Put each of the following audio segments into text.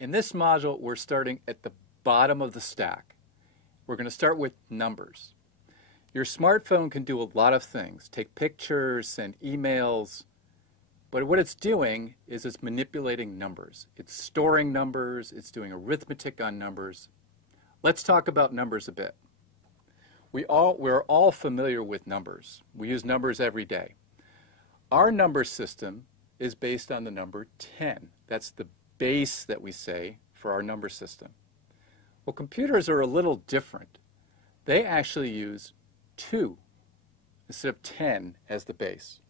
In this module, we're starting at the bottom of the stack. We're going to start with numbers. Your smartphone can do a lot of things, take pictures, send emails, but what it's doing is it's manipulating numbers. It's storing numbers, it's doing arithmetic on numbers. Let's talk about numbers a bit. We're all familiar with numbers. We use numbers every day. Our number system is based on the number 10. That's the base that we say for our number system. Well, computers are a little different. They actually use 2 instead of 10 as the base.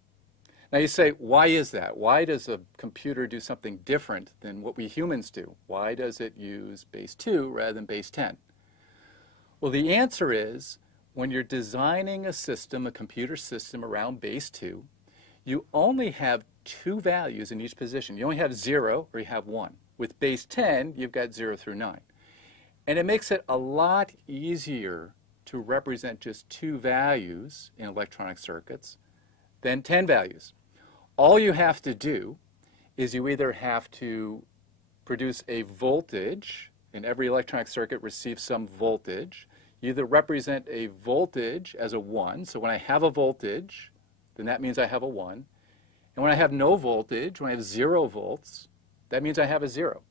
Now you say, why is that? Why does a computer do something different than what we humans do? Why does it use base 2 rather than base 10? Well, the answer is, when you're designing a system, a computer system around base 2, you only have 2 values in each position. You only have 0 or you have 1. With base 10, you've got 0 through 9. And it makes it a lot easier to represent just 2 values in electronic circuits than 10 values. All you have to do is you either have to produce a voltage, and every electronic circuit receives some voltage. You either represent a voltage as a 1, so when I have a voltage, then that means I have a 1. And when I have no voltage, when I have 0 volts, that means I have a 0.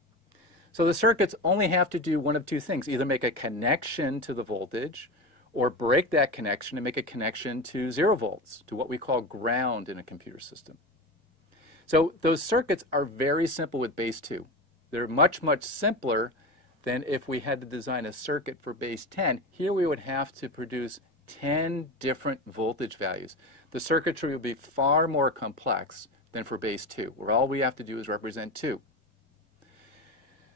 So the circuits only have to do one of 2 things, either make a connection to the voltage or break that connection and make a connection to 0 volts, to what we call ground in a computer system. So those circuits are very simple with base 2. They're much, much simpler than if we had to design a circuit for base 10. Here we would have to produce 10 different voltage values. The circuitry would be far more complex than for base 2, where all we have to do is represent 2.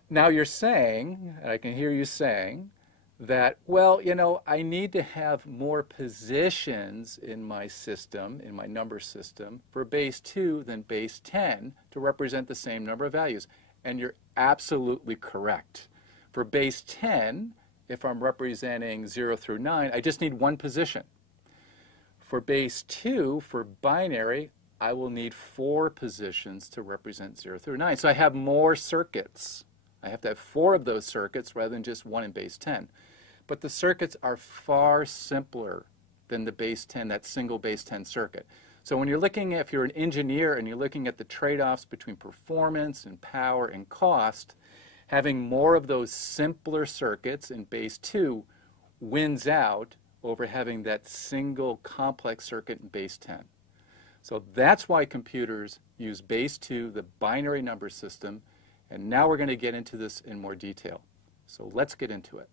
Now you're saying, and I can hear you saying, that, well, you know, I need to have more positions in my system, in my number system, for base 2 than base 10 to represent the same number of values. And you're absolutely correct. For base 10, if I'm representing 0 through 9, I just need 1 position. For base 2, for binary, I will need 4 positions to represent 0 through 9. So I have more circuits. I have to have 4 of those circuits rather than just 1 in base 10. But the circuits are far simpler than the base 10, that single base 10 circuit. So when you're looking at, if you're an engineer and you're looking at the trade-offs between performance and power and cost, having more of those simpler circuits in base 2 wins out over having that single complex circuit in base 10. So that's why computers use base 2, the binary number system, and now we're going to get into this in more detail. So let's get into it.